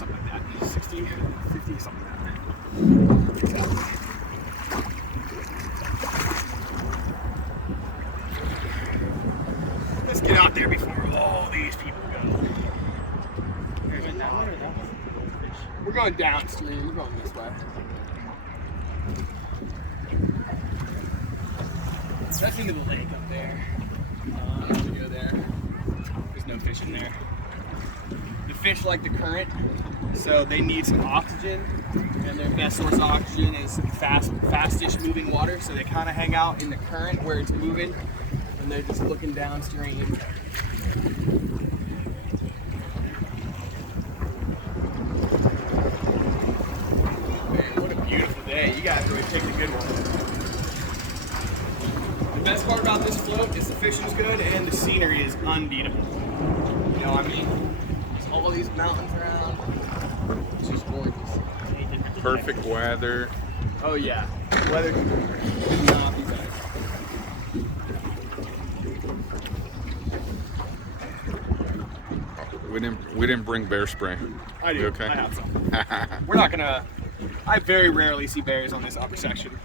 something like that. 60, 50, something like that. Exactly. Let's get out there before all these people go. We're going downstream. We're going this way. That's into the lake up there. We go there. There's no fish in there. The fish like the current, so they need some oxygen, and their best source of oxygen is fastish moving water. So they kind of hang out in the current where it's moving, and they're just looking downstream. Man, what a beautiful day! You guys really picked a good one. The best part about this float is the fishing's good and the scenery is unbeatable. You know what I mean? There's all these mountains around. It's just gorgeous. Perfect weather. Oh yeah, weather could not be better. We didn't bring bear spray. I do. You okay? I have some. We're not gonna. I very rarely see bears on this upper section.